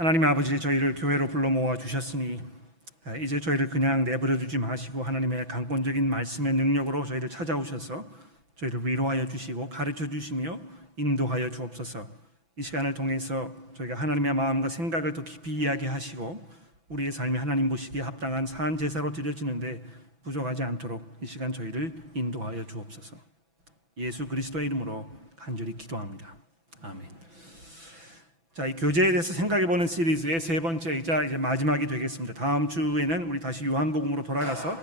하나님 아버지, 저희를 교회로 불러 모아 주셨으니 이제 저희를 그냥 내버려 두지 마시고 하나님의 강권적인 말씀의 능력으로 저희를 찾아오셔서 저희를 위로하여 주시고 가르쳐 주시며 인도하여 주옵소서. 이 시간을 통해서 저희가 하나님의 마음과 생각을 더 깊이 이야기하시고 우리의 삶이 하나님 보시기에 합당한 산 제사로 드려지는데 부족하지 않도록 이 시간 저희를 인도하여 주옵소서. 예수 그리스도의 이름으로 간절히 기도합니다. 아멘. 자, 이 교제에 대해서 생각해보는 시리즈의 세 번째이자 이제 마지막이 되겠습니다. 다음 주에는 우리 다시 요한복음으로 돌아가서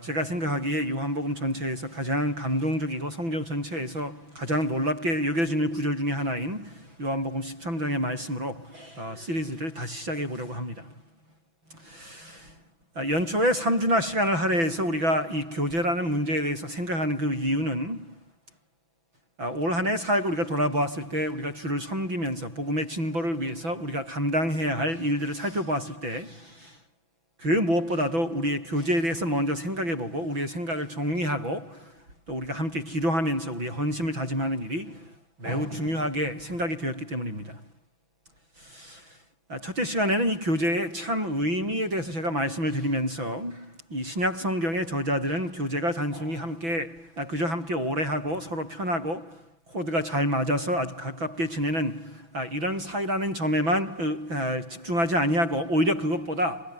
제가 생각하기에 요한복음 전체에서 가장 감동적이고 성경 전체에서 가장 놀랍게 여겨지는 구절 중에 하나인 요한복음 13장의 말씀으로 시리즈를 다시 시작해 보려고 합니다. 연초에 3주나 시간을 할애해서 우리가 이 교제라는 문제에 대해서 생각하는 그 이유는 올 한 해 살고 우리가 돌아보았을 때 우리가 주를 섬기면서 복음의 진보를 위해서 우리가 감당해야 할 일들을 살펴보았을 때 그 무엇보다도 우리의 교제에 대해서 먼저 생각해보고 우리의 생각을 정리하고 또 우리가 함께 기도하면서 우리의 헌심을 다짐하는 일이 매우 중요하게 생각이 되었기 때문입니다. 첫째 시간에는 이 교제의 참 의미에 대해서 제가 말씀을 드리면서 이 신약 성경의 저자들은 교제가 단순히 그저 함께 오래 하고 서로 편하고 코드가 잘 맞아서 아주 가깝게 지내는 이런 사이라는 점에만 집중하지 아니하고 오히려 그것보다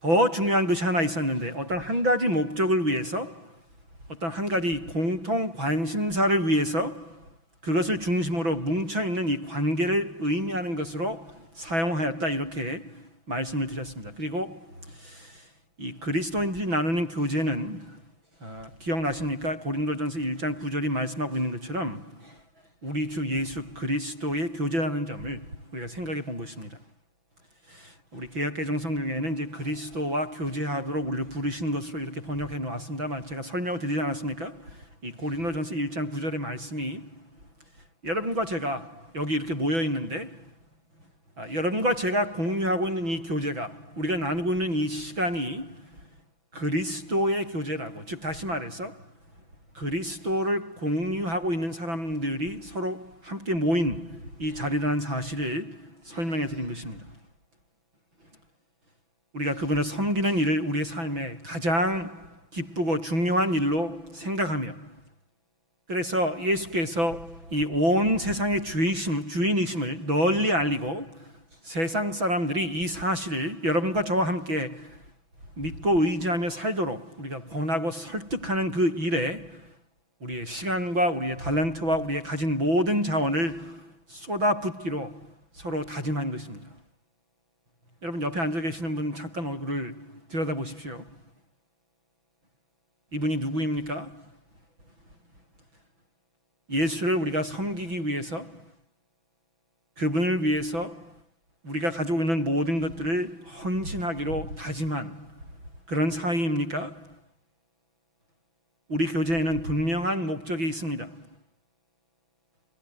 더 중요한 것이 하나 있었는데 어떤 한 가지 목적을 위해서 어떤 한 가지 공통 관심사를 위해서 그것을 중심으로 뭉쳐있는 이 관계를 의미하는 것으로 사용하였다, 이렇게 말씀을 드렸습니다. 그리고 이 그리스도인들이 나누는 교제는 기억나십니까? 고린도전서 1장 9절이 말씀하고 있는 것처럼 우리 주 예수 그리스도의 교제라는 점을 우리가 생각해 본 것입니다. 우리 개역개정 성경에는 이제 그리스도와 교제하도록 우리를 부르신 것으로 이렇게 번역해 놓았습니다만 제가 설명을 드리지 않았습니까? 이 고린도전서 1장 9절의 말씀이 여러분과 제가 여기 이렇게 모여 있는데 여러분과 제가 공유하고 있는 이 교제가 우리가 나누고 있는 이 시간이 그리스도의 교제라고, 즉 다시 말해서 그리스도를 공유하고 있는 사람들이 서로 함께 모인 이 자리라는 사실을 설명해 드린 것입니다. 우리가 그분을 섬기는 일을 우리의 삶에 가장 기쁘고 중요한 일로 생각하며 그래서 예수께서 이 온 세상의 주인이심을 널리 알리고 세상 사람들이 이 사실을 여러분과 저와 함께 믿고 의지하며 살도록 우리가 권하고 설득하는 그 일에 우리의 시간과 우리의 탤런트와 우리의 가진 모든 자원을 쏟아붓기로 서로 다짐한 것입니다. 여러분 옆에 앉아 계시는 분 잠깐 얼굴을 들여다보십시오. 이분이 누구입니까? 예수를 우리가 섬기기 위해서 그분을 위해서 우리가 가지고 있는 모든 것들을 헌신하기로 다짐한 그런 사이입니까? 우리 교제에는 분명한 목적이 있습니다.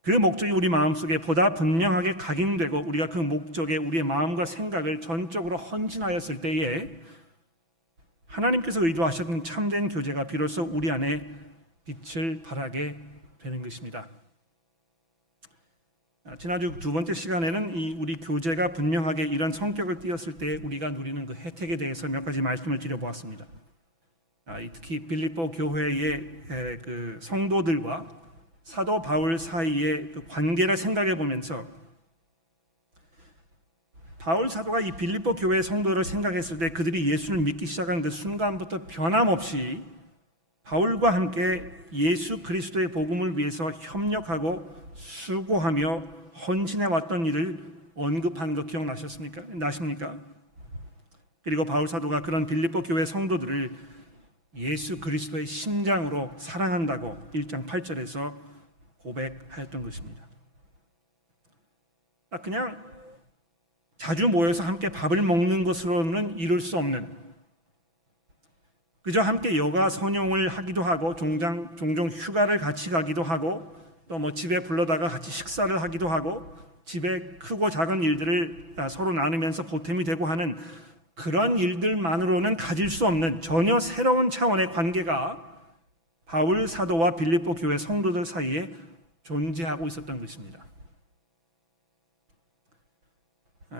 그 목적이 우리 마음속에 보다 분명하게 각인되고 우리가 그 목적에 우리의 마음과 생각을 전적으로 헌신하였을 때에 하나님께서 의도하셨던 참된 교제가 비로소 우리 안에 빛을 발하게 되는 것입니다. 지난주 두 번째 시간에는 이 우리 교제가 분명하게 이런 성격을 띠었을 때 우리가 누리는 그 혜택에 대해서 몇 가지 말씀을 드려보았습니다. 특히 빌립보 교회의 그 성도들과 사도 바울 사이의 그 관계를 생각해 보면서 바울 사도가 이 빌립보 교회의 성도를 생각했을 때 그들이 예수를 믿기 시작한 그 순간부터 변함없이 바울과 함께 예수 그리스도의 복음을 위해서 협력하고 수고하며 헌신해 왔던 일을 언급한 거 나십니까? 그리고 바울 사도가 그런 빌립보 교회 성도들을 예수 그리스도의 심장으로 사랑한다고 1장 8절에서 고백하였던 것입니다. 그냥 자주 모여서 함께 밥을 먹는 것으로는 이룰 수 없는, 그저 함께 여가 선용을 하기도 하고 종종 휴가를 같이 가기도 하고 또 집에 불러다가 같이 식사를 하기도 하고 집에 크고 작은 일들을 서로 나누면서 보탬이 되고 하는 그런 일들만으로는 가질 수 없는 전혀 새로운 차원의 관계가 바울 사도와 빌립보 교회 성도들 사이에 존재하고 있었던 것입니다.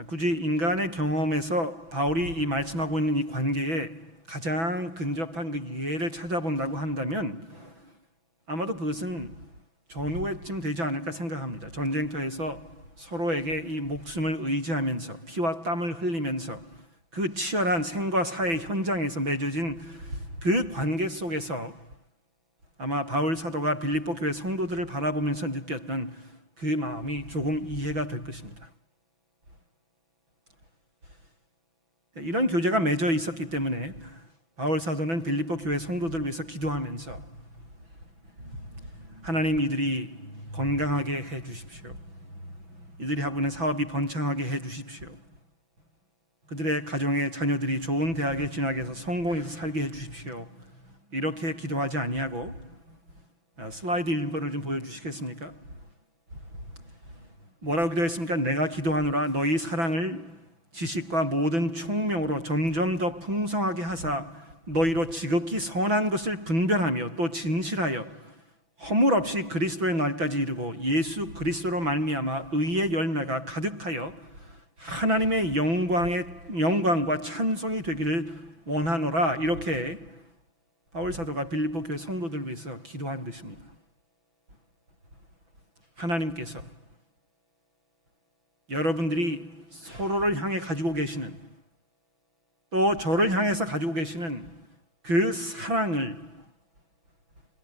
굳이 인간의 경험에서 바울이 이 말씀하고 있는 이 관계에 가장 근접한 그 예를 찾아본다고 한다면 아마도 그것은 전후에쯤 되지 않을까 생각합니다. 전쟁터에서 서로에게 이 목숨을 의지하면서 피와 땀을 흘리면서 그 치열한 생과 사의 현장에서 맺어진 그 관계 속에서 아마 바울 사도가 빌립보 교회 성도들을 바라보면서 느꼈던 그 마음이 조금 이해가 될 것입니다. 이런 교제가 맺어 있었기 때문에 바울 사도는 빌립보 교회 성도들을 위해서 기도하면서 하나님, 이들이 건강하게 해 주십시오. 이들이 하고 있는 사업이 번창하게 해 주십시오. 그들의 가정의 자녀들이 좋은 대학에 진학해서 성공해서 살게 해 주십시오. 이렇게 기도하지 아니하고, 슬라이드 일부를 좀 보여주시겠습니까? 뭐라고 기도했습니까? 내가 기도하노라 너희 사랑을 지식과 모든 총명으로 점점 더 풍성하게 하사 너희로 지극히 선한 것을 분별하며 또 진실하여 허물 없이 그리스도의 날까지 이르고 예수 그리스도로 말미암아 의의 열매가 가득하여 하나님의 영광과 찬송이 되기를 원하노라. 이렇게 바울 사도가 빌립보 교회 성도들을 위해서 기도한 것입니다. 하나님께서 여러분들이 서로를 향해 가지고 계시는, 또 저를 향해서 가지고 계시는 그 사랑을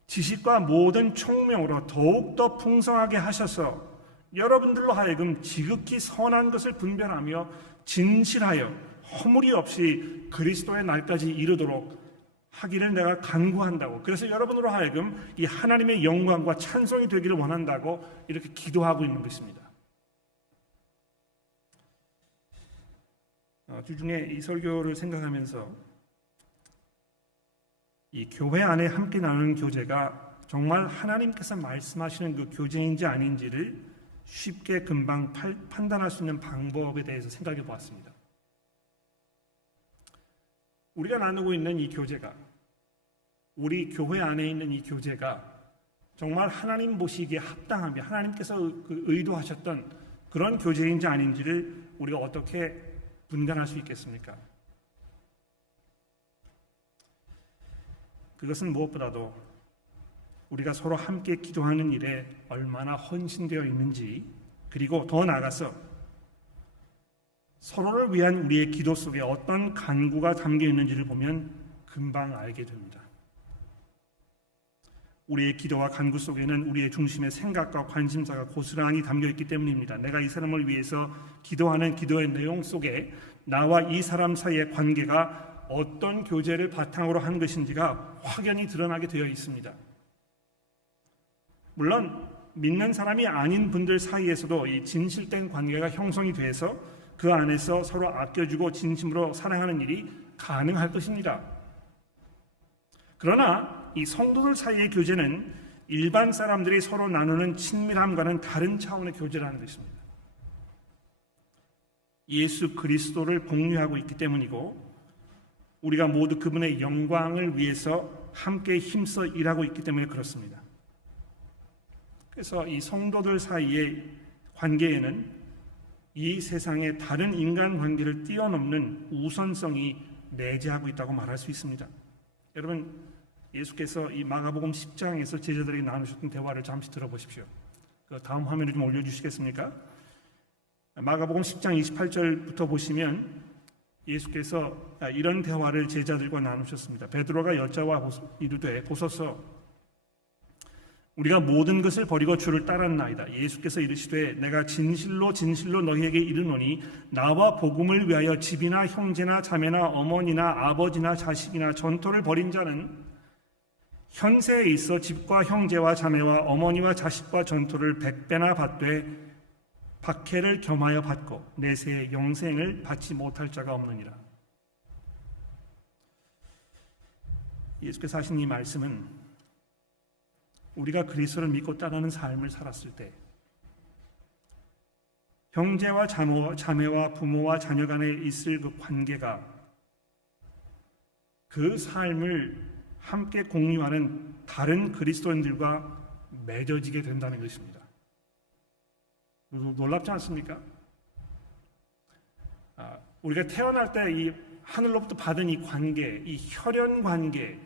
지식과 모든 총명으로 더욱더 풍성하게 하셔서 여러분들로 하여금 지극히 선한 것을 분별하며 진실하여 허물이 없이 그리스도의 날까지 이르도록 하기를 내가 간구한다고, 그래서 여러분으로 하여금 이 하나님의 영광과 찬송이 되기를 원한다고 이렇게 기도하고 있는 것입니다. 주중에 이 설교를 생각하면서 이 교회 안에 함께 나누는 교제가 정말 하나님께서 말씀하시는 그 교제인지 아닌지를 쉽게 금방 판단할 수 있는 방법에 대해서 생각해 보았습니다. 우리가 나누고 있는 이 교제가, 우리 교회 안에 있는 이 교제가 정말 하나님 보시기에 합당하며 하나님께서 의도하셨던 그런 교제인지 아닌지를 우리가 어떻게 분간할 수 있겠습니까? 그것은 무엇보다도 우리가 서로 함께 기도하는 일에 얼마나 헌신되어 있는지, 그리고 더 나아가서 서로를 위한 우리의 기도 속에 어떤 간구가 담겨 있는지를 보면 금방 알게 됩니다. 우리의 기도와 간구 속에는 우리의 중심의 생각과 관심사가 고스란히 담겨 있기 때문입니다. 내가 이 사람을 위해서 기도하는 기도의 내용 속에 나와 이 사람 사이의 관계가 어떤 교제를 바탕으로 한 것인지가 확연히 드러나게 되어 있습니다. 물론 믿는 사람이 아닌 분들 사이에서도 이 진실된 관계가 형성이 돼서 그 안에서 서로 아껴주고 진심으로 사랑하는 일이 가능할 것입니다. 그러나 이 성도들 사이의 교제는 일반 사람들이 서로 나누는 친밀함과는 다른 차원의 교제라는 것입니다. 예수 그리스도를 공유하고 있기 때문이고, 우리가 모두 그분의 영광을 위해서 함께 힘써 일하고 있기 때문에 그렇습니다. 그래서 이 성도들 사이의 관계에는 이 세상의 다른 인간 관계를 뛰어넘는 우선성이 내재하고 있다고 말할 수 있습니다. 여러분, 예수께서 이 마가복음 10장에서 제자들에게 나누셨던 대화를 잠시 들어보십시오. 그 다음 화면을 좀 올려주시겠습니까? 마가복음 10장 28절부터 보시면 예수께서 이런 대화를 제자들과 나누셨습니다. 베드로가 여자와 이르되 보소서 우리가 모든 것을 버리고 주를 따랐나이다. 예수께서 이르시되 내가 진실로 진실로 너희에게 이르노니 나와 복음을 위하여 집이나 형제나 자매나 어머니나 아버지나 자식이나 전토를 벌인 자는 현세에 있어 집과 형제와 자매와 어머니와 자식과 전토를 100배나 받되 박해를 겸하여 받고 내세의 영생을 받지 못할 자가 없느니라. 예수께서 하신 이 말씀은 우리가 그리스도를 믿고 따르는 삶을 살았을 때 형제와 자매와 부모와 자녀 간에 있을 그 관계가 그 삶을 함께 공유하는 다른 그리스도인들과 맺어지게 된다는 것입니다. 놀랍지 않습니까? 우리가 태어날 때 이 하늘로부터 받은 이 관계, 이 혈연 관계,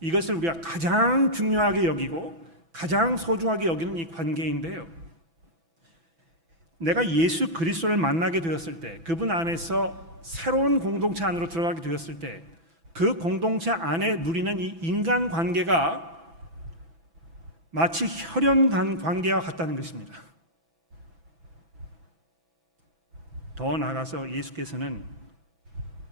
이것을 우리가 가장 중요하게 여기고 가장 소중하게 여기는 이 관계인데요. 내가 예수 그리스도를 만나게 되었을 때, 그분 안에서 새로운 공동체 안으로 들어가게 되었을 때, 그 공동체 안에 누리는 이 인간 관계가 마치 혈연 관계와 같다는 것입니다. 더 나아가서 예수께서는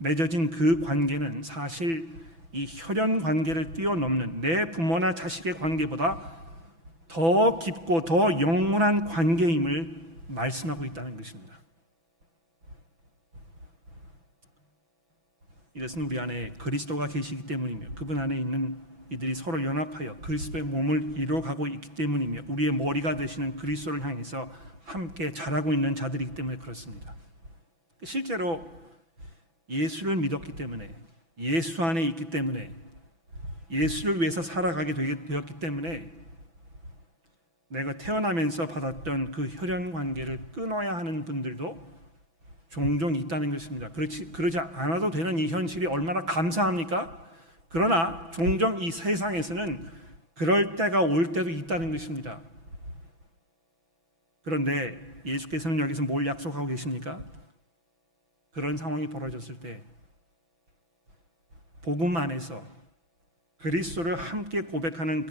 맺어진 그 관계는 사실 이 혈연 관계를 뛰어넘는 내 부모나 자식의 관계보다 더 깊고 더 영원한 관계임을 말씀하고 있다는 것입니다. 이것은 우리 안에 그리스도가 계시기 때문이며 그분 안에 있는 이들이 서로 연합하여 그리스도의 몸을 이루어가고 있기 때문이며 우리의 머리가 되시는 그리스도를 향해서 함께 자라고 있는 자들이기 때문에 그렇습니다. 실제로 예수를 믿었기 때문에, 예수 안에 있기 때문에, 예수를 위해서 살아가게 되었기 때문에 내가 태어나면서 받았던 그 혈연 관계를 끊어야 하는 분들도 종종 있다는 것입니다. 그러지 않아도 되는 이 현실이 얼마나 감사합니까? 그러나 종종 이 세상에서는 그럴 때가 올 때도 있다는 것입니다. 그런데 예수께서는 여기서 뭘 약속하고 계십니까? 그런 상황이 벌어졌을 때 복음 안에서 그리스도를 함께 고백하는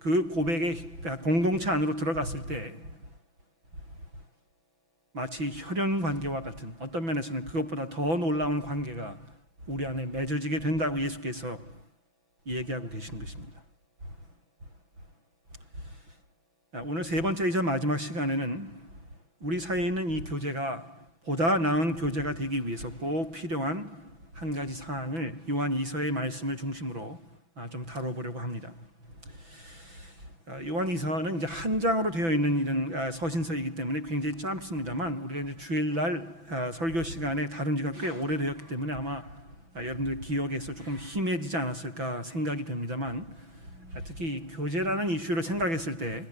그 고백의 공동체 안으로 들어갔을 때 마치 혈연 관계와 같은, 어떤 면에서는 그것보다 더 놀라운 관계가 우리 안에 맺어지게 된다고 예수께서 얘기하고 계신 것입니다. 오늘 세 번째이자 마지막 시간에는 우리 사이에 있는 이 교제가 보다 나은 교제가 되기 위해서 꼭 필요한 한 가지 사항을 요한 2서의 말씀을 중심으로 좀 다뤄보려고 합니다. 요한 2서는 이제 한 장으로 되어 있는 이런 서신서이기 때문에 굉장히 짧습니다만 우리가 이제 주일날 설교 시간에 다룬 지가 꽤 오래되었기 때문에 아마 여러분들 기억에서 조금 희미해지지 않았을까 생각이 됩니다만, 특히 교제라는 이슈를 생각했을 때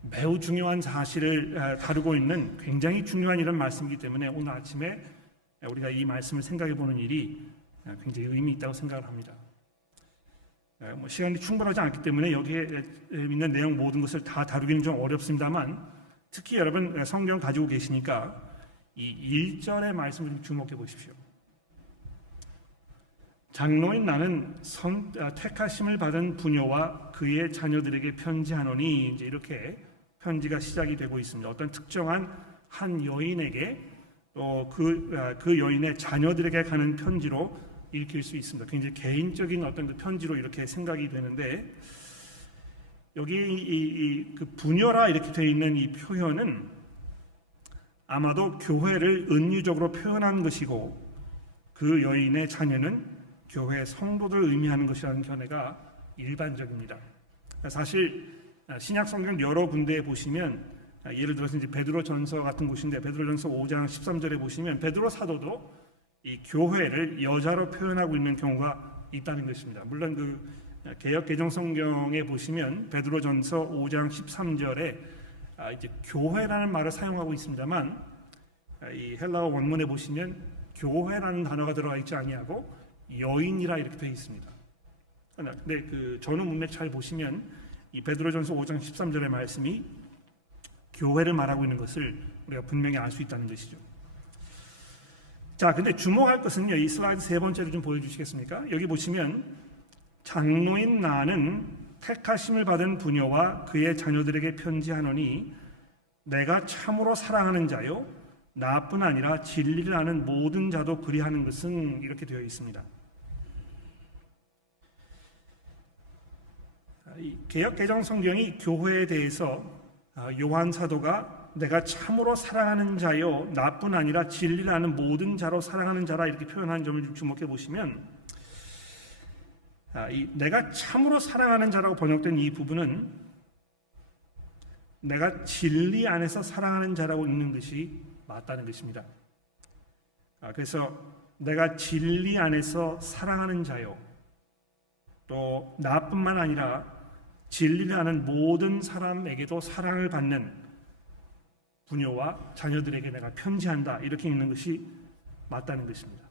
매우 중요한 사실을 다루고 있는 굉장히 중요한 이런 말씀이기 때문에 오늘 아침에 우리가 이 말씀을 생각해 보는 일이 굉장히 의미 있다고 생각을 합니다. 시간이 충분하지 않기 때문에 여기에 있는 내용 모든 것을 다 다루기는 좀 어렵습니다만, 특히 여러분 성경 가지고 계시니까 이 1절의 말씀을 좀 주목해 보십시오. 장로인 나는 택하심을 받은 부녀와 그의 자녀들에게 편지하노니, 이제 이렇게 편지가 시작이 되고 있습니다. 어떤 특정한 한 여인에게 또 그 여인의 자녀들에게 가는 편지로 읽힐 수 있습니다. 굉장히 개인적인 어떤 그 편지로 이렇게 생각이 되는데, 여기 그 부녀라 이렇게 되어 있는 이 표현은 아마도 교회를 은유적으로 표현한 것이고, 그 여인의 자녀는 교회 성도들을 의미하는 것이라는 견해가 일반적입니다. 사실 신약 성경 여러 군데에 보시면, 예를 들어서 이제 베드로전서 같은 곳인데 베드로전서 5장 13절에 보시면 베드로 사도도 이 교회를 여자로 표현하고 있는 경우가 있다는 것입니다. 물론 그 개역 개정 성경에 보시면 베드로전서 5장 13절에 이제 교회라는 말을 사용하고 있습니다만, 이 헬라어 원문에 보시면 교회라는 단어가 들어가 있지 아니하고 여인이라 이렇게 되어 있습니다. 근데 그 전후 문맥 잘 보시면 이 베드로전서 5장 13절의 말씀이 교회를 말하고 있는 것을 우리가 분명히 알 수 있다는 것이죠. 자, 근데 주목할 것은요, 이 슬라이드 세 번째를 좀 보여주시겠습니까? 여기 보시면 장로인 나는 택하심을 받은 부녀와 그의 자녀들에게 편지하노니 내가 참으로 사랑하는 자요 나뿐 아니라 진리를 아는 모든 자도 그리하는 것은, 이렇게 되어 있습니다. 개역 개정 성경이 교회에 대해서 요한 사도가 내가 참으로 사랑하는 자요 나뿐 아니라 진리를 아는 모든 자로 사랑하는 자라 이렇게 표현한 점을 좀 주목해 보시면, 내가 참으로 사랑하는 자라고 번역된 이 부분은 내가 진리 안에서 사랑하는 자라고 읽는 것이 맞다는 것입니다. 그래서 내가 진리 안에서 사랑하는 자요, 또 나뿐만 아니라 진리를 아는 모든 사람에게도 사랑을 받는 부녀와 자녀들에게 내가 편지한다, 이렇게 읽는 것이 맞다는 것입니다.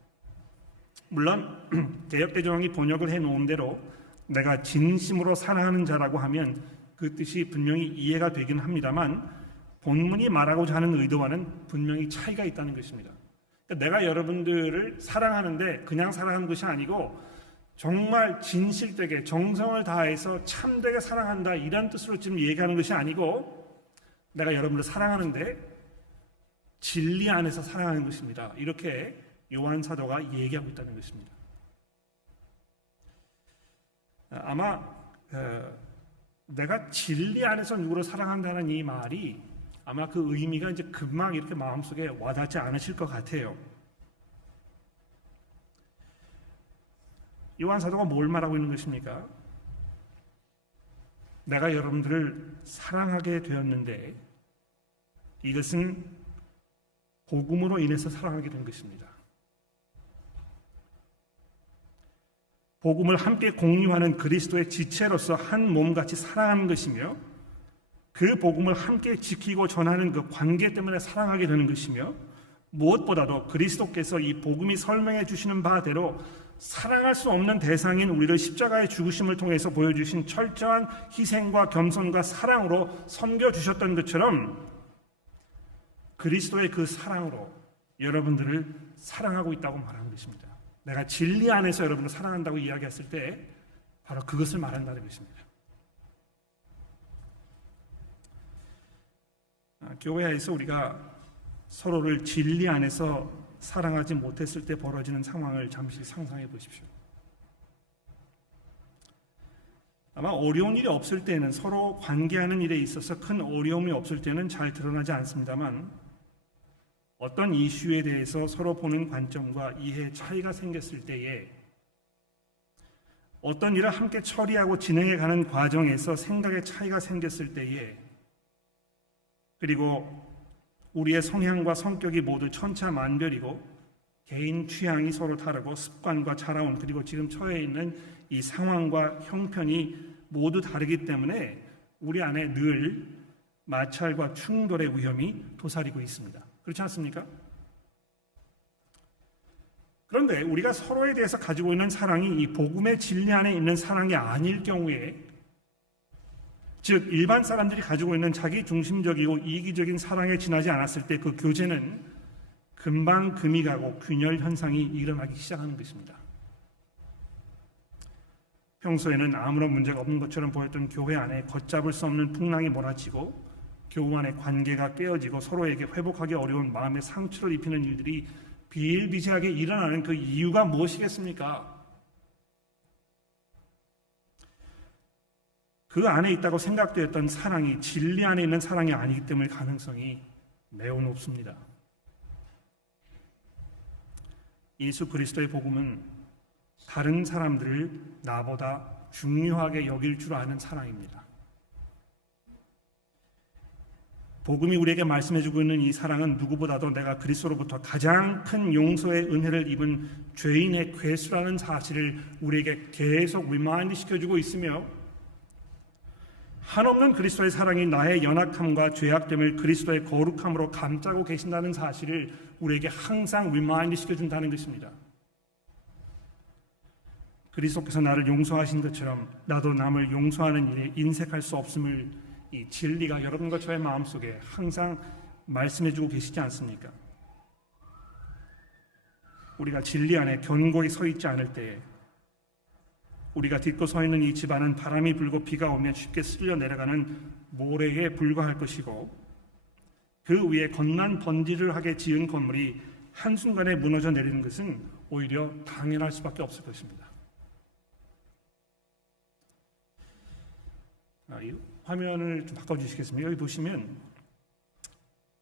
물론 개역개정이 번역을 해놓은 대로 내가 진심으로 사랑하는 자라고 하면 그 뜻이 분명히 이해가 되긴 합니다만 본문이 말하고자 하는 의도와는 분명히 차이가 있다는 것입니다. 내가 여러분들을 사랑하는데 그냥 사랑하는 것이 아니고 정말 진실되게 정성을 다해서 참되게 사랑한다, 이런 뜻으로 지금 얘기하는 것이 아니고 내가 여러분을 사랑하는데 진리 안에서 사랑하는 것입니다. 이렇게 요한 사도가 얘기하고 있다는 것입니다. 아마 내가 진리 안에서 누구를 사랑한다는 이 말이 아마 그 의미가 이제 금방 이렇게 마음속에 와닿지 않으실 것 같아요. 요한 사도가 뭘 말하고 있는 것입니까? 내가 여러분들을 사랑하게 되었는데 이것은 복음으로 인해서 사랑하게 된 것입니다. 복음을 함께 공유하는 그리스도의 지체로서 한 몸같이 사랑하는 것이며 그 복음을 함께 지키고 전하는 그 관계 때문에 사랑하게 되는 것이며 무엇보다도 그리스도께서 이 복음이 설명해 주시는 바대로 사랑할 수 없는 대상인 우리를 십자가의 죽으심을 통해서 보여주신 철저한 희생과 겸손과 사랑으로 섬겨주셨던 것처럼 그리스도의 그 사랑으로 여러분들을 사랑하고 있다고 말하는 것입니다. 내가 진리 안에서 여러분을 사랑한다고 이야기했을 때 바로 그것을 말한다는 것입니다. 교회에서 우리가 서로를 진리 안에서 사랑하지 못했을 때 벌어지는 상황을 잠시 상상해 보십시오. 아마 어려운 일이 없을 때는, 서로 관계하는 일에 있어서 큰 어려움이 없을 때는 잘 드러나지 않습니다만 어떤 이슈에 대해서 서로 보는 관점과 이해 차이가 생겼을 때에, 어떤 일을 함께 처리하고 진행해가는 과정에서 생각의 차이가 생겼을 때에, 그리고 우리의 성향과 성격이 모두 천차만별이고 개인 취향이 서로 다르고 습관과 자라온 그리고 지금 처해 있는 이 상황과 형편이 모두 다르기 때문에 우리 안에 늘 마찰과 충돌의 위험이 도사리고 있습니다. 그렇지 않습니까? 그런데 우리가 서로에 대해서 가지고 있는 사랑이 이 복음의 진리 안에 있는 사랑이 아닐 경우에, 즉 일반 사람들이 가지고 있는 자기 중심적이고 이기적인 사랑에 지나지 않았을 때 그 교제는 금방 금이 가고 균열 현상이 일어나기 시작하는 것입니다. 평소에는 아무런 문제가 없는 것처럼 보였던 교회 안에 걷잡을 수 없는 풍랑이 몰아치고 교우 안의 관계가 깨어지고 서로에게 회복하기 어려운 마음의 상처를 입히는 일들이 비일비재하게 일어나는 그 이유가 무엇이겠습니까? 그 안에 있다고 생각되었던 사랑이 진리 안에 있는 사랑이 아니기 때문에 가능성이 매우 높습니다. 예수 그리스도의 복음은 다른 사람들을 나보다 중요하게 여길 줄 아는 사랑입니다. 복음이 우리에게 말씀해주고 있는 이 사랑은 누구보다도 내가 그리스도로부터 가장 큰 용서의 은혜를 입은 죄인의 괴수라는 사실을 우리에게 계속 리마인드 시켜주고 있으며, 한없는 그리스도의 사랑이 나의 연약함과 죄악됨을 그리스도의 거룩함으로 감싸고 계신다는 사실을 우리에게 항상 리마인드 시켜준다는 것입니다. 그리스도께서 나를 용서하신 것처럼 나도 남을 용서하는 일에 인색할 수 없음을, 이 진리가 여러분과 저의 마음속에 항상 말씀해주고 계시지 않습니까? 우리가 진리 안에 견고히 서 있지 않을 때에 우리가 딛고 서 있는 이 집안은 바람이 불고 비가 오면 쉽게 쓸려 내려가는 모래에 불과할 것이고, 그 위에 건난 번지를 하게 지은 건물이 한순간에 무너져 내리는 것은 오히려 당연할 수밖에 없을 것입니다. 이 화면을 좀 바꿔주시겠습니까? 여기 보시면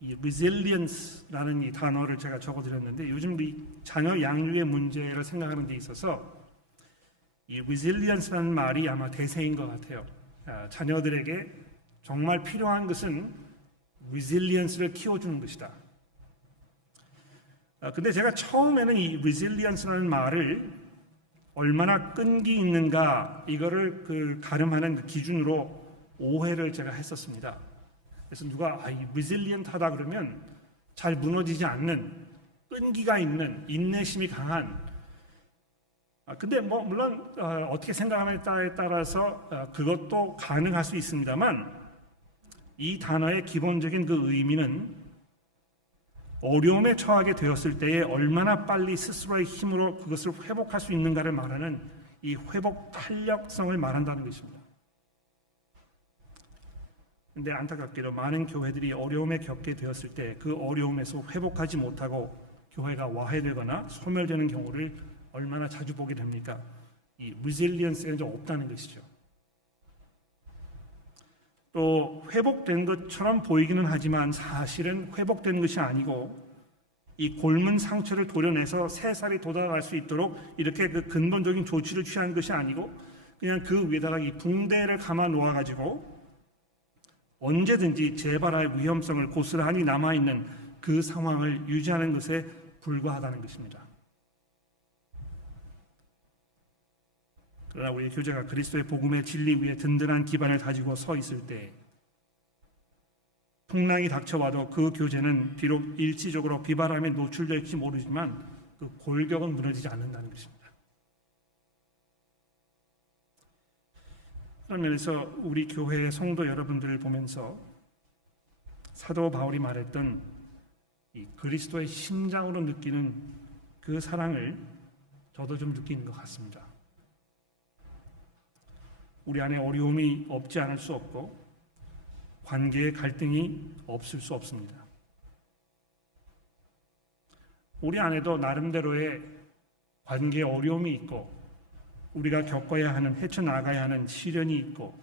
이 resilience라는 이 단어를 제가 적어드렸는데, 요즘 이 자녀 양육의 문제를 생각하는 데 있어서 이 resilience라는 말이 아마 대세인 것 같아요. 자녀들에게 정말 필요한 것은 resilience를 키워주는 것이다. 근데 제가 처음에는 이 resilience라는 말을 얼마나 끈기 있는가, 이거를 가름하는 기준으로 오해를 제가 했었습니다. 그래서 누가 이 resilient 하다 그러면 잘 무너지지 않는 끈기가 있는 인내심이 강한 근데 물론 어떻게 생각하느냐에 따라서 그것도 가능할 수 있습니다만 이 단어의 기본적인 그 의미는 어려움에 처하게 되었을 때에 얼마나 빨리 스스로의 힘으로 그것을 회복할 수 있는가를 말하는 이 회복 탄력성을 말한다는 것입니다. 그런데 안타깝게도 많은 교회들이 어려움에 겪게 되었을 때 그 어려움에서 회복하지 못하고 교회가 와해되거나 소멸되는 경우를 얼마나 자주 보게 됩니까? 이 resilience가 좀 없다는 것이죠. 또 회복된 것처럼 보이기는 하지만 사실은 회복된 것이 아니고 이 곪은 상처를 도려내서 새살이 돋아갈 수 있도록 이렇게 그 근본적인 조치를 취한 것이 아니고 그냥 그 위에다가 이 붕대를 감아 놓아가지고 언제든지 재발할 위험성을 고스란히 남아있는 그 상황을 유지하는 것에 불과하다는 것입니다. 그러나 우리 교제가 그리스도의 복음의 진리 위에 든든한 기반을 가지고 서 있을 때 풍랑이 닥쳐와도 그 교제는 비록 일시적으로 비바람에 노출될지 모르지만 그 골격은 무너지지 않는다는 것입니다. 그런 면에서 우리 교회의 성도 여러분들을 보면서 사도 바울이 말했던 이 그리스도의 심장으로 느끼는 그 사랑을 저도 좀 느끼는 것 같습니다. 우리 안에 어려움이 없지 않을 수 없고 관계의 갈등이 없을 수 없습니다. 우리 안에도 나름대로의 관계의 어려움이 있고 우리가 겪어야 하는 헤쳐나가야 하는 시련이 있고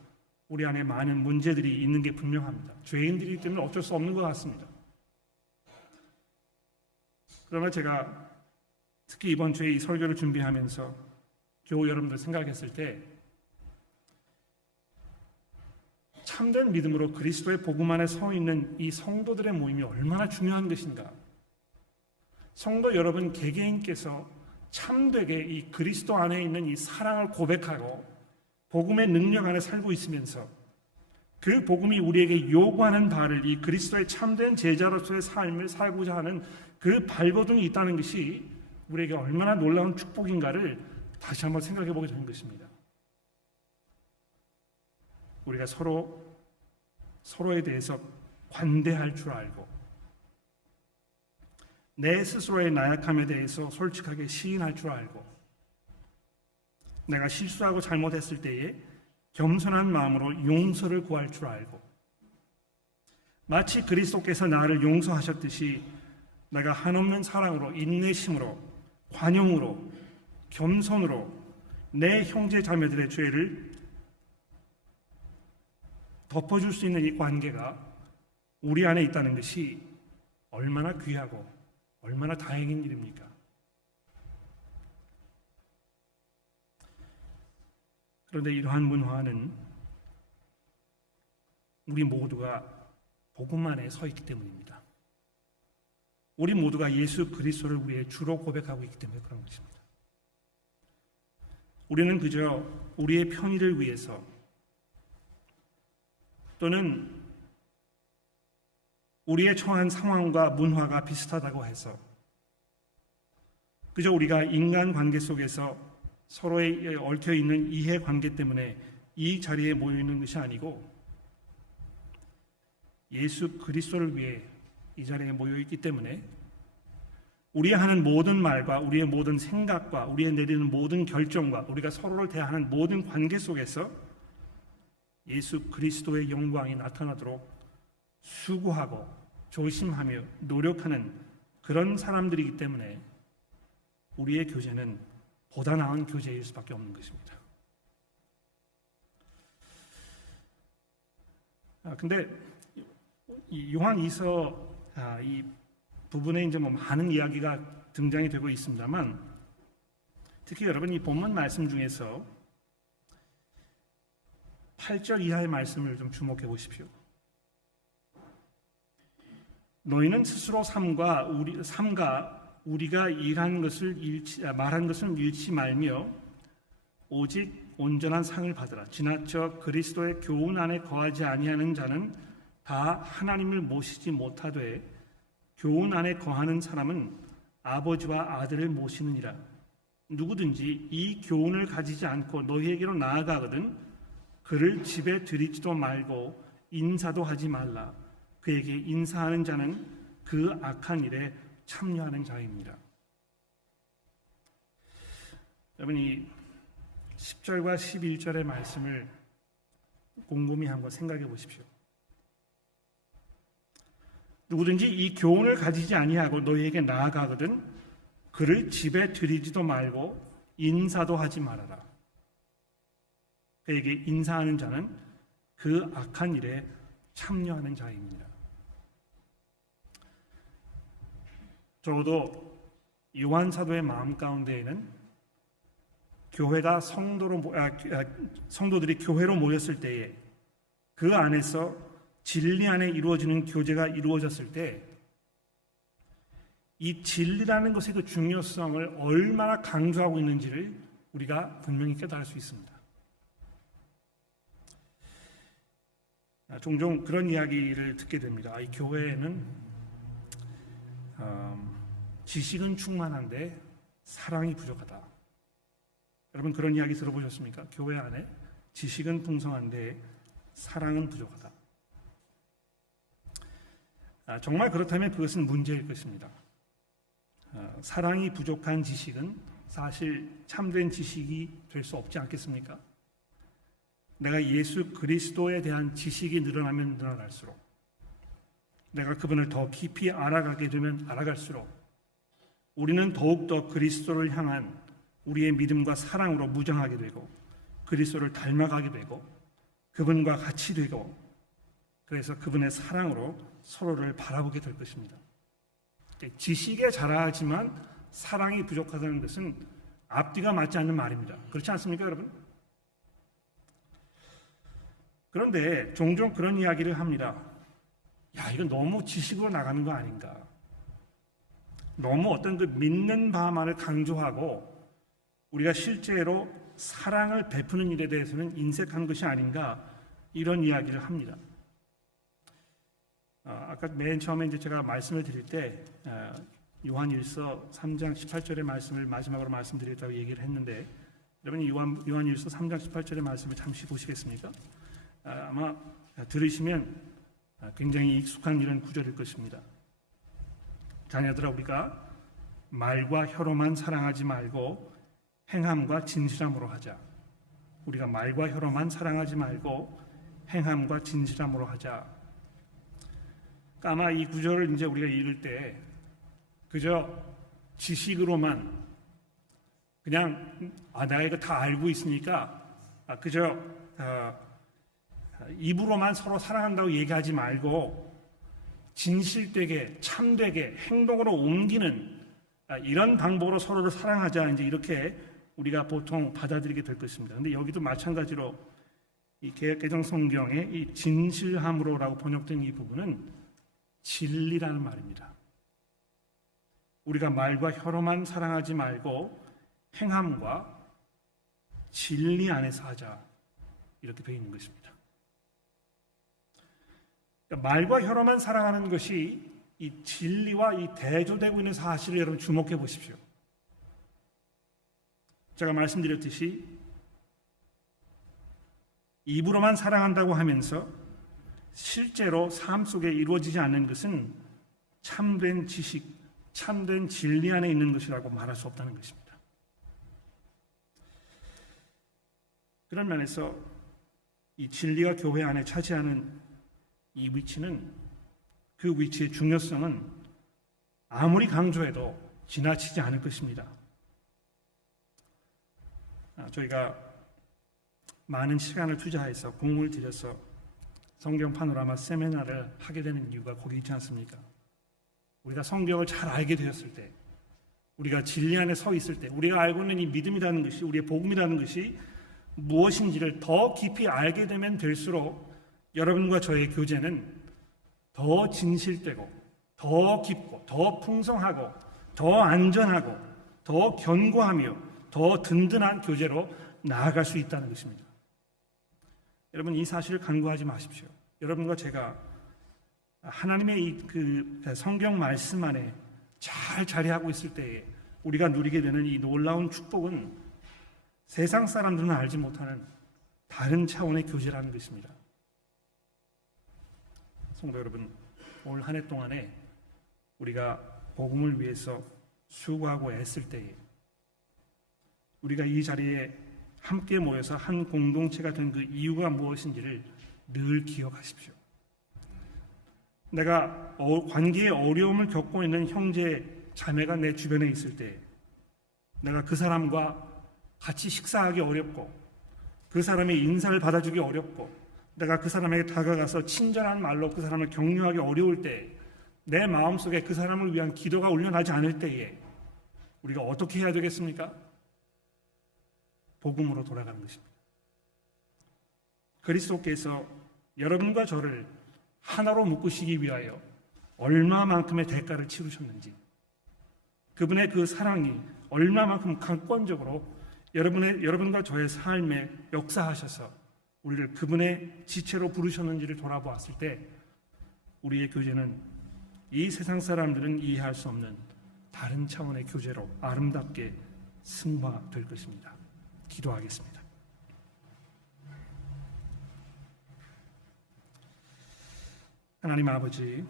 우리 안에 많은 문제들이 있는 게 분명합니다. 죄인들이기 때문에 어쩔 수 없는 것 같습니다. 그러나 제가 특히 이번 주에 이 설교를 준비하면서 교우 여러분들 생각했을 때 참된 믿음으로 그리스도의 복음 안에 서 있는 이 성도들의 모임이 얼마나 중요한 것인가. 성도 여러분 개개인께서 참되게 이 그리스도 안에 있는 이 사랑을 고백하고 복음의 능력 안에 살고 있으면서 그 복음이 우리에게 요구하는 바를 이 그리스도의 참된 제자로서의 삶을 살고자 하는 그 발버둥이 있다는 것이 우리에게 얼마나 놀라운 축복인가를 다시 한번 생각해 보게 되는 것입니다. 우리가 서로에 대해서 관대할 줄 알고 내 스스로의 나약함에 대해서 솔직하게 시인할 줄 알고 내가 실수하고 잘못했을 때에 겸손한 마음으로 용서를 구할 줄 알고 마치 그리스도께서 나를 용서하셨듯이 내가 한없는 사랑으로 인내심으로 관용으로 겸손으로 내 형제 자매들의 죄를 덮어줄 수 있는 이 관계가 우리 안에 있다는 것이 얼마나 귀하고 얼마나 다행인 일입니까? 그런데 이러한 문화는 우리 모두가 복음 안에 서 있기 때문입니다. 우리 모두가 예수 그리스도를 우리의 주로 고백하고 있기 때문에 그런 것입니다. 우리는 그저 우리의 편의를 위해서 또는 우리의 처한 상황과 문화가 비슷하다고 해서 그저 우리가 인간관계 속에서 서로에 얽혀있는 이해관계 때문에 이 자리에 모여있는 것이 아니고 예수 그리스도를 위해 이 자리에 모여있기 때문에 우리의 하는 모든 말과 우리의 모든 생각과 우리의 내리는 모든 결정과 우리가 서로를 대하는 모든 관계 속에서 예수 그리스도의 영광이 나타나도록 수고하고 조심하며 노력하는 그런 사람들이기 때문에 우리의 교제는 보다 나은 교제일 수밖에 없는 것입니다. 근데 이 요한 2서 이 부분에 이제 많은 이야기가 등장이 되고 있습니다만 특히 여러분 이 본문 말씀 중에서 8절 이하의 말씀을 좀 주목해 보십시오. 너희는 스스로 삼가 우리가 말한 것을 잃지 말며 오직 온전한 상을 받으라. 지나쳐 그리스도의 교훈 안에 거하지 아니하는 자는 다 하나님을 모시지 못하되 교훈 안에 거하는 사람은 아버지와 아들을 모시느니라. 누구든지 이 교훈을 가지지 않고 너희에게로 나아가거든 그를 집에 들이지도 말고 인사도 하지 말라. 그에게 인사하는 자는 그 악한 일에 참여하는 자입니다. 여러분, 이 10절과 11절의 말씀을 곰곰이 한번 생각해 보십시오. 누구든지 이 교훈을 가지지 아니하고 너희에게 나아가거든 그를 집에 들이지도 말고 인사도 하지 말아라. 그에게 인사하는 자는 그 악한 일에 참여하는 자입니다. 적어도 요한 사도의 마음 가운데에는 교회가 성도들이 교회로 모였을 때에 그 안에서 진리 안에 이루어지는 교제가 이루어졌을 때 이 진리라는 것의 그 중요성을 얼마나 강조하고 있는지를 우리가 분명히 깨달을 수 있습니다. 종종 그런 이야기를 듣게 됩니다. 이 교회에는 지식은 충만한데 사랑이 부족하다. 여러분 그런 이야기 들어보셨습니까? 교회 안에 지식은 풍성한데 사랑은 부족하다. 정말 그렇다면 그것은 문제일 것입니다. 사랑이 부족한 지식은 사실 참된 지식이 될 수 없지 않겠습니까? 내가 예수 그리스도에 대한 지식이 늘어나면 늘어날수록 내가 그분을 더 깊이 알아가게 되면 알아갈수록 우리는 더욱더 그리스도를 향한 우리의 믿음과 사랑으로 무장하게 되고 그리스도를 닮아가게 되고 그분과 같이 되고 그래서 그분의 사랑으로 서로를 바라보게 될 것입니다. 지식에 자라지만 사랑이 부족하다는 것은 앞뒤가 맞지 않는 말입니다. 그렇지 않습니까, 여러분? 그런데 종종 그런 이야기를 합니다. 야, 이건 너무 지식으로 나가는 거 아닌가? 너무 어떤 그 믿는 바만을 강조하고 우리가 실제로 사랑을 베푸는 일에 대해서는 인색한 것이 아닌가? 이런 이야기를 합니다. 아까 맨 처음에 이제 제가 말씀을 드릴 때 요한일서 3장 18절의 말씀을 마지막으로 말씀드리겠다고 얘기를 했는데 여러분이 요한일서 3장 18절의 말씀을 잠시 보시겠습니까? 아마 들으시면 굉장히 익숙한 이런 구절일 것입니다. 자녀들아 우리가 말과 혀로만 사랑하지 말고 행함과 진실함으로 하자. 우리가 말과 혀로만 사랑하지 말고 행함과 진실함으로 하자. 아마 이 구절을 이제 우리가 읽을 때 그저 지식으로만 그냥 내가 이거 다 알고 있으니까 그저 입으로만 서로 사랑한다고 얘기하지 말고 진실되게 참되게 행동으로 옮기는 이런 방법으로 서로를 사랑하자 이제 이렇게 우리가 보통 받아들이게 될 것입니다. 그런데 여기도 마찬가지로 이 개정 성경에 이 진실함으로라고 번역된 이 부분은 진리라는 말입니다. 우리가 말과 혀로만 사랑하지 말고 행함과 진리 안에서 하자 이렇게 되어 있는 것입니다. 그러니까 말과 혀로만 사랑하는 것이 이 진리와 이 대조되고 있는 사실을 여러분 주목해 보십시오. 제가 말씀드렸듯이 입으로만 사랑한다고 하면서 실제로 삶 속에 이루어지지 않는 것은 참된 지식, 참된 진리 안에 있는 것이라고 말할 수 없다는 것입니다. 그런 면에서 이 진리가 교회 안에 차지하는 이 위치는 그 위치의 중요성은 아무리 강조해도 지나치지 않을 것입니다. 저희가 많은 시간을 투자해서 공을 들여서 성경 파노라마 세미나를 하게 되는 이유가 거기 있지 않습니까? 우리가 성경을 잘 알게 되었을 때, 우리가 진리 안에 서 있을 때, 우리가 알고 있는 이 믿음이라는 것이, 우리의 복음이라는 것이 무엇인지를 더 깊이 알게 되면 될수록 여러분과 저의 교제는 더 진실되고, 더 깊고, 더 풍성하고, 더 안전하고, 더 견고하며, 더 든든한 교제로 나아갈 수 있다는 것입니다. 여러분 이 사실을 간과하지 마십시오. 여러분과 제가 하나님의 이 그 성경 말씀 안에 잘 자리하고 있을 때에 우리가 누리게 되는 이 놀라운 축복은 세상 사람들은 알지 못하는 다른 차원의 교제라는 것입니다. 성도 여러분, 올 한 해 동안에 우리가 복음을 위해서 수고하고 애쓸 때에 우리가 이 자리에 함께 모여서 한 공동체가 된 그 이유가 무엇인지를 늘 기억하십시오. 내가 관계의 어려움을 겪고 있는 형제, 자매가 내 주변에 있을 때 내가 그 사람과 같이 식사하기 어렵고 그 사람의 인사를 받아주기 어렵고 내가 그 사람에게 다가가서 친절한 말로 그 사람을 격려하기 어려울 때 내 마음속에 그 사람을 위한 기도가 울려나지 않을 때에 우리가 어떻게 해야 되겠습니까? 복음으로 돌아가는 것입니다. 그리스도께서 여러분과 저를 하나로 묶으시기 위하여 얼마만큼의 대가를 치르셨는지, 그분의 그 사랑이 얼마만큼 강권적으로 여러분과 저의 삶에 역사하셔서 우리를 그분의 지체로 부르셨는지를 돌아보았을 때 우리의 교제는 이 세상 사람들은 이해할 수 없는 다른 차원의 교제로 아름답게 승화될 것입니다. 기도하겠습니다. 하나님 아버지,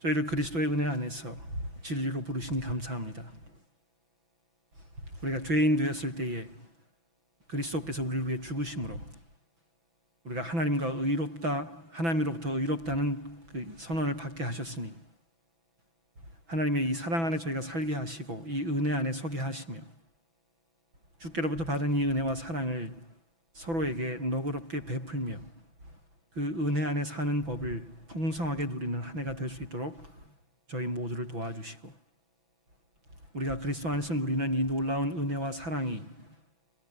저희를 그리스도의 은혜 안에서 진리로 부르시니 감사합니다. 우리가 죄인 되었을 때에 그리스도께서 우리를 위해 죽으심으로 우리가 하나님으로부터 의롭다는 그 선언을 받게 하셨으니 하나님의 이 사랑 안에 저희가 살게 하시고 이 은혜 안에 서게 하시며 주께로부터 받은 이 은혜와 사랑을 서로에게 너그럽게 베풀며 그 은혜 안에 사는 법을 풍성하게 누리는 한 해가 될 수 있도록 저희 모두를 도와주시고 우리가 그리스도 안에서 누리는 이 놀라운 은혜와 사랑이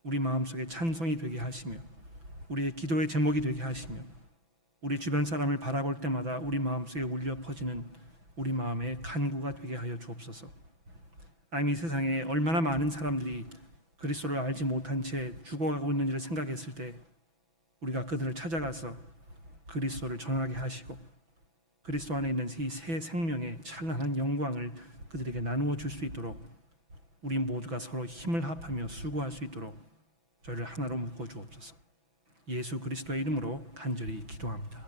우리 마음속에 찬송이 되게 하시며 우리의 기도의 제목이 되게 하시며 우리 주변 사람을 바라볼 때마다 우리 마음속에 울려 퍼지는 우리 마음의 간구가 되게 하여 주옵소서. 하나님, 이 세상에 얼마나 많은 사람들이 그리스도를 알지 못한 채 죽어가고 있는지를 생각했을 때 우리가 그들을 찾아가서 그리스도를 전하게 하시고 그리스도 안에 있는 이 새 생명의 찬란한 영광을 그들에게 나누어 줄 수 있도록 우리 모두가 서로 힘을 합하며 수고할 수 있도록 저희를 하나로 묶어 주옵소서. 예수 그리스도의 이름으로 간절히 기도합니다.